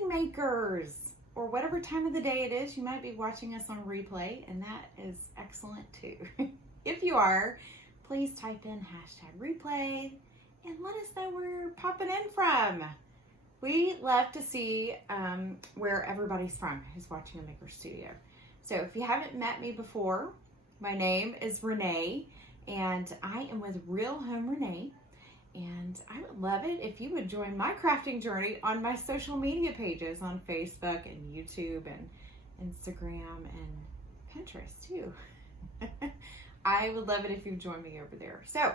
morning makers, or whatever time of the day it is. You might be watching us on replay, and that is excellent too. If you are, please type in #replay and let us know where you're popping in from. We love to see where everybody's from who's watching the Maker Studio. So if you haven't met me before, my name is Renee, and I am with Real Home Renae. And I would love it if you would join my crafting journey on my social media pages on Facebook and YouTube and Instagram and Pinterest too. I would love it if you'd join me over there. So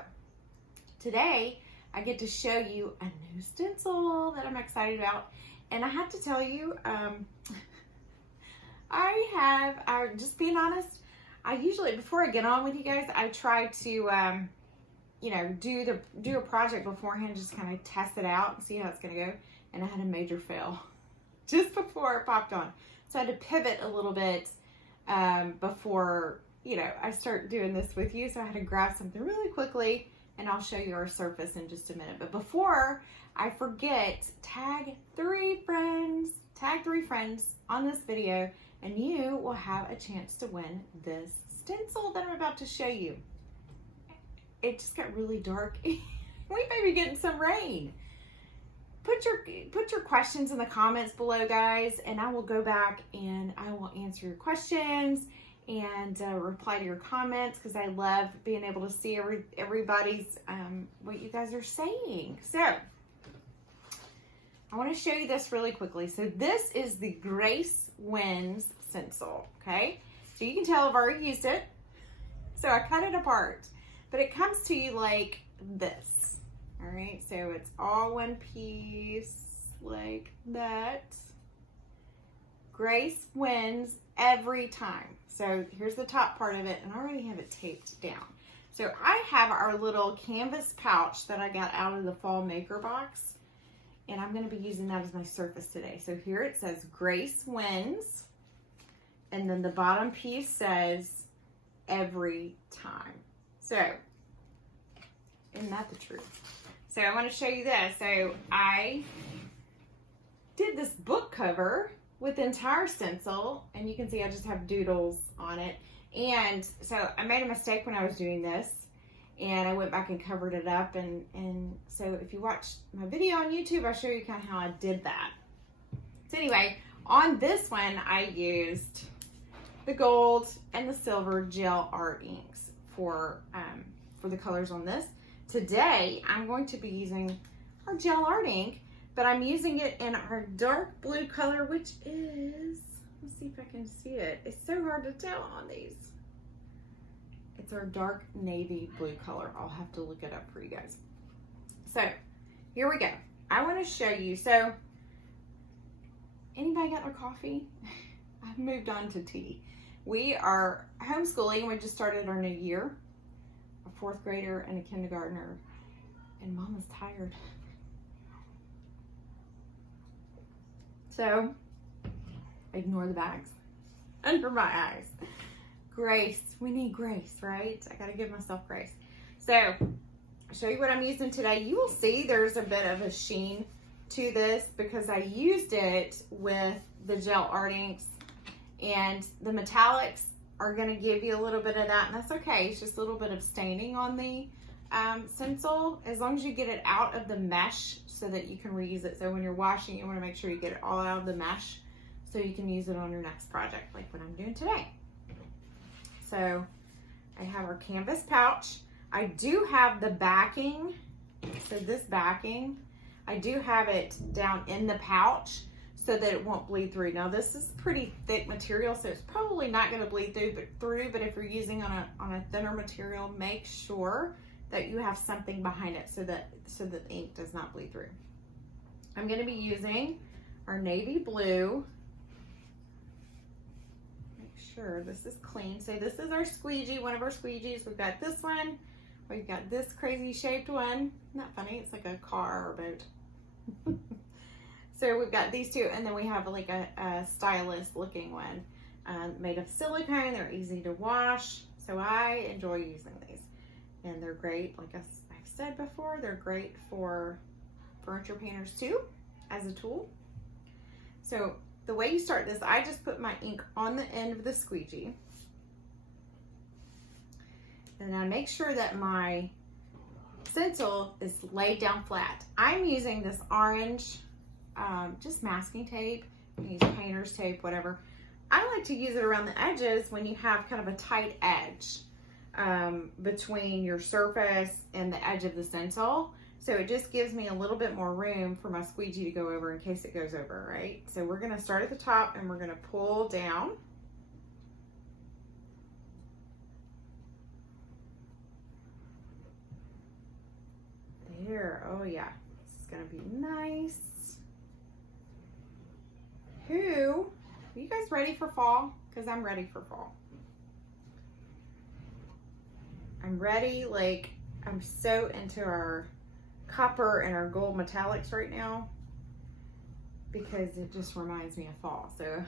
today I get to show you a new stencil that I'm excited about. And I have to tell you, I'm just being honest, I usually, before I get on with you guys, I try to do a project beforehand, just kind of test it out and see how it's going to go. And I had a major fail just before it popped on. So I had to pivot a little bit before, I start doing this with you. So I had to grab something really quickly, and I'll show you our surface in just a minute. But before I forget, tag three friends on this video, and you will have a chance to win this stencil that I'm about to show you. It just got really dark. We may be getting some rain. Put your questions in the comments below, guys, and I will go back and I will answer your questions and reply to your comments, because I love being able to see everybody's what you guys are saying. So I want to show you this really quickly. So this is the Grace Wins Stencil. Okay, so you can tell I've already used it. So I cut it apart. But it comes to you like this. All right, so it's all one piece like that. Grace wins every time. So here's the top part of it, and I already have it taped down. So I have our little canvas pouch that I got out of the fall maker box, and I'm going to be using that as my surface today. So here it says Grace Wins, and then the bottom piece says every time. So, isn't that the truth? So I want to show you this. So I did this book cover with the entire stencil, and you can see I just have doodles on it. And so I made a mistake when I was doing this, and I went back and covered it up. And so if you watch my video on YouTube, I'll show you kind of how I did that. So anyway, on this one, I used the gold and the silver gel art inks for the colors on this. Today, I'm going to be using our gel art ink, but I'm using it in our dark blue color, which is, let's see if I can see it. It's so hard to tell on these. It's our dark navy blue color. I'll have to look it up for you guys. So here we go. I want to show you. So anybody got their coffee? I've moved on to tea. We are homeschooling. We just started our new year. A 4th grader and a kindergartner, and Mama's tired. So ignore the bags under my eyes. Grace, we need grace, right? I gotta give myself grace. So I'll show you what I'm using today. You will see there's a bit of a sheen to this because I used it with the gel art inks, and the metallics are going to give you a little bit of that, and that's okay. It's just a little bit of staining on the stencil, as long as you get it out of the mesh so that you can reuse it. So when you're washing, you want to make sure you get it all out of the mesh so you can use it on your next project, like what I'm doing today. So I have our canvas pouch. I do have the backing, so this backing, I do have it down in the pouch so that it won't bleed through. Now this is pretty thick material, so it's probably not going to bleed through, but if you're using on a thinner material, make sure that you have something behind it so that the ink does not bleed through. I'm going to be using our navy blue. Make sure this is clean. So this is our squeegee, one of our squeegees. We've got this one. We've got this crazy shaped one. Isn't that funny? It's like a car or boat. So we've got these two, and then we have like a stylus looking one made of silicone. They're easy to wash, so I enjoy using these. And they're great, like I've said before, they're great for furniture painters too, as a tool. So the way you start this, I just put my ink on the end of the squeegee. And I make sure that my stencil is laid down flat. I'm using this orange, just masking tape. You can use painter's tape, whatever. I like to use it around the edges when you have kind of a tight edge between your surface and the edge of the stencil. So it just gives me a little bit more room for my squeegee to go over in case it goes over, right? So we're gonna start at the top and we're gonna pull down. There, oh yeah, this is gonna be nice. Are you guys ready for fall? Because I'm ready for fall. I'm ready, like, I'm so into our copper and our gold metallics right now because it just reminds me of fall. So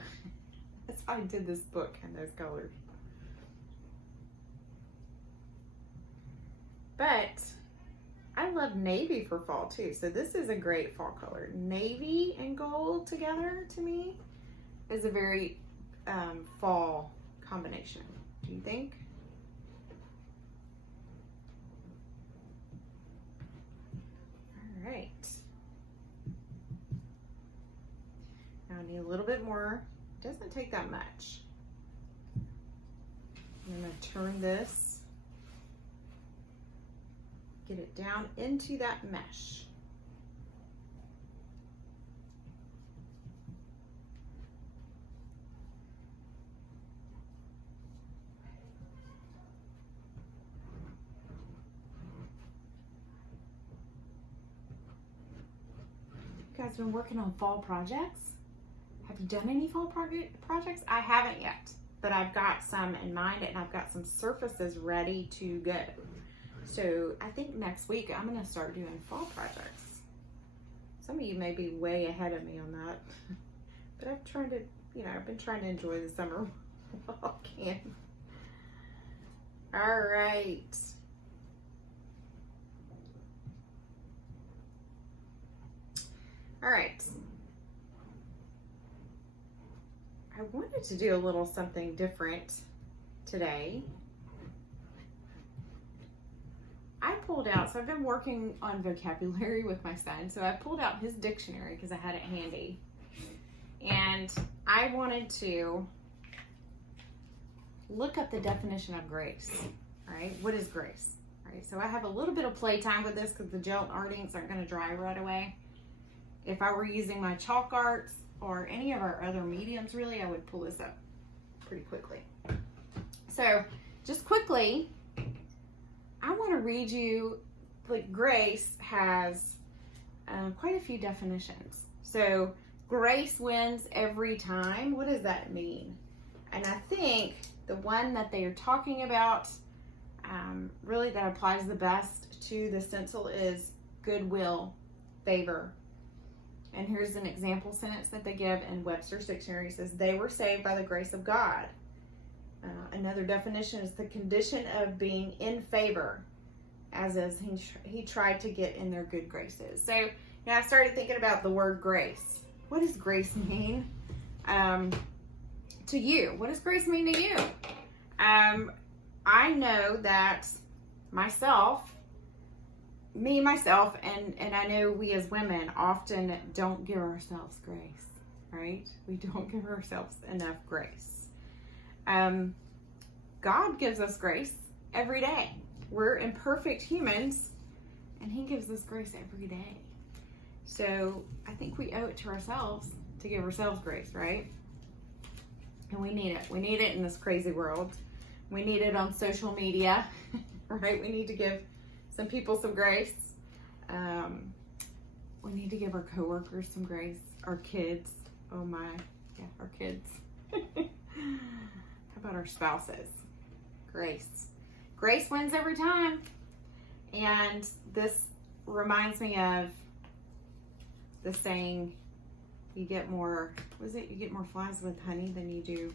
that's why I did this book in those colors. But I love navy for fall too. So this is a great fall color. Navy and gold together to me is a very fall combination. Do you think? All right. Now I need a little bit more. It doesn't take that much. I'm going to turn this, get it down into that mesh. You guys been working on fall projects? Have you done any fall projects? I haven't yet, but I've got some in mind and I've got some surfaces ready to go. So I think next week I'm gonna start doing fall projects. Some of you may be way ahead of me on that, but I've tried to, I've been trying to enjoy the summer while I can. All right. All right. I wanted to do a little something different today. I pulled out, so I've been working on vocabulary with my son, so I pulled out his dictionary because I had it handy. And I wanted to look up the definition of grace, right? What is grace, right? So I have a little bit of playtime with this because the gel art inks aren't going to dry right away. If I were using my chalk arts or any of our other mediums, really, I would pull this up pretty quickly. So just quickly, I want to read you, like, Grace has quite a few definitions. So Grace wins every time. What does that mean? And I think the one that they are talking about, really that applies the best to the stencil is goodwill, favor. And here's an example sentence that they give in Webster's Dictionary. It says, they were saved by the grace of God. Another definition is the condition of being in favor, as he tried to get in their good graces. So, I started thinking about the word grace. What does grace mean to you? What does grace mean to you? I know that myself, and I know we as women often don't give ourselves grace, right? We don't give ourselves enough grace. God gives us grace every day. We're imperfect humans, and He gives us grace every day. So I think we owe it to ourselves to give ourselves grace, right? And we need it. We need it in this crazy world. We need it on social media, right? We need to give some people some grace. We need to give our coworkers some grace. Our kids. Oh my. Yeah, our kids. How about our spouses? Grace. Grace wins every time. And this reminds me of the saying, you get more, you get more flies with honey than you do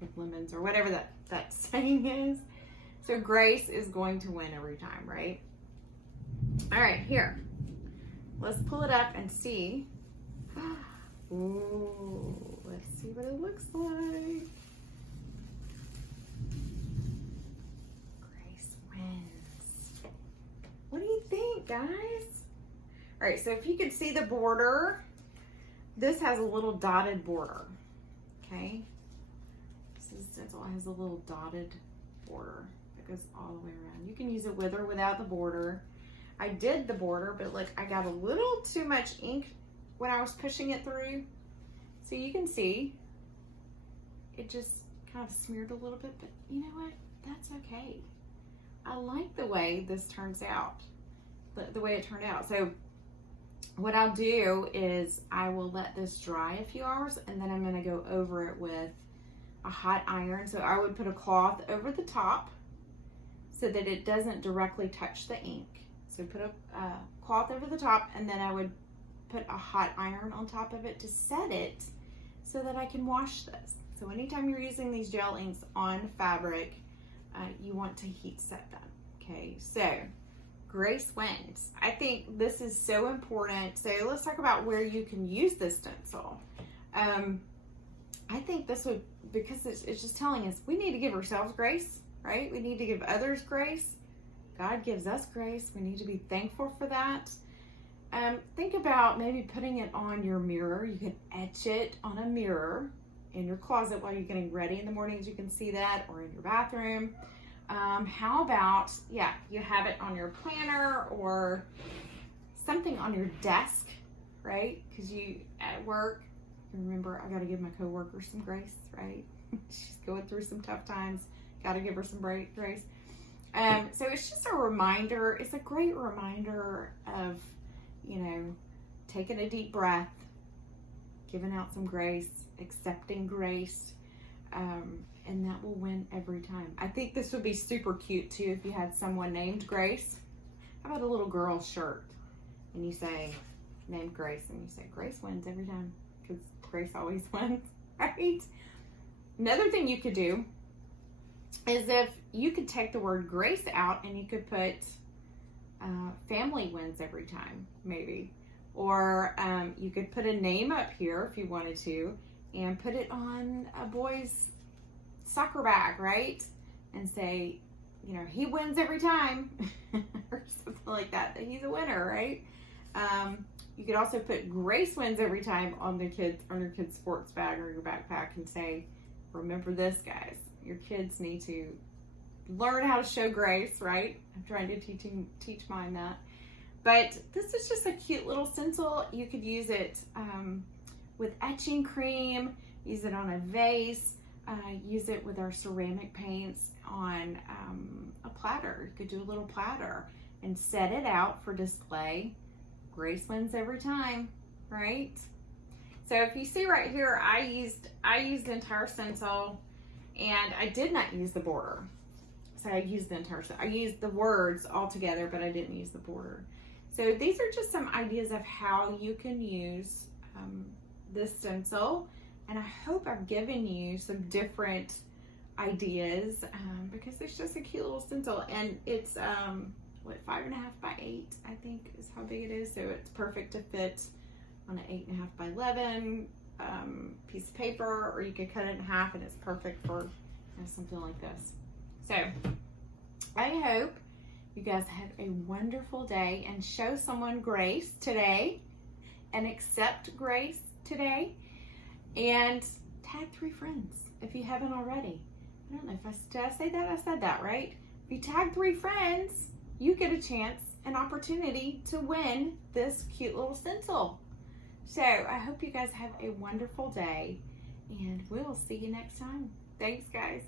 with lemons, or whatever that saying is. So grace is going to win every time, right? All right, here. Let's pull it up and see. Ooh, let's see what it looks like. Grace wins. What do you think, guys? All right, so if you could see the border, this has a little dotted border, okay? This stencil has a little dotted border that goes all the way around. You can use it with or without the border. I did the border, but look, I got a little too much ink when I was pushing it through. So you can see, it just kind of smeared a little bit, but you know what? That's okay. I like the way this turns out, the way it turned out. So what I'll do is I will let this dry a few hours, and then I'm gonna go over it with a hot iron. So I would put a cloth over the top so that it doesn't directly touch the ink. So put a cloth over the top, and then I would put a hot iron on top of it to set it so that I can wash this. So anytime you're using these gel inks on fabric, you want to heat set them. Okay, so Grace wins. I think this is so important. So let's talk about where you can use this stencil. I think this would, because it's just telling us we need to give ourselves grace, right? We need to give others grace. God gives us grace. We need to be thankful for that. Think about maybe putting it on your mirror. You can etch it on a mirror in your closet while you're getting ready in the mornings. You can see that, or in your bathroom. How about, yeah, you have it on your planner or something on your desk, right? Because you at work, remember, I got to give my coworker some grace, right? She's going through some tough times. Got to give her some grace. So it's just a reminder. It's a great reminder of, you know, taking a deep breath, giving out some grace, accepting grace, and that will win every time. I think this would be super cute too if you had someone named Grace. How about a little girl's shirt and you say, named Grace, and you say, Grace wins every time, because Grace always wins, right? Another thing you could do is if you could take the word grace out and you could put family wins every time, maybe. Or you could put a name up here if you wanted to and put it on a boy's soccer bag, right? And say, you know, he wins every time or something like that, that he's a winner, right? You could also put Grace wins every time on your kid's sports bag or your backpack and say, remember this, guys. Your kids need to learn how to show grace, right? I'm trying to teach mine that. But this is just a cute little stencil. You could use it with etching cream, use it on a vase, use it with our ceramic paints on a platter. You could do a little platter and set it out for display. Grace wins every time, right? So if you see right here, I used the entire stencil, and I did not use the border. So I used the entire stencil. I used the words all together, but I didn't use the border. So these are just some ideas of how you can use this stencil, and I hope I've given you some different ideas because it's just a cute little stencil, and it's what, 5.5 by 8, I think is how big it is. So it's perfect to fit on an 8.5 by 11 piece of paper, or you could cut it in half and it's perfect for, you know, something like this. So I hope you guys have a wonderful day and show someone grace today and accept grace today, and tag 3 friends if you haven't already. I don't know if did I say that? I said that, right? If you tag 3 friends, you get a chance, an opportunity to win this cute little stencil. So I hope you guys have a wonderful day, and we'll see you next time. Thanks, guys.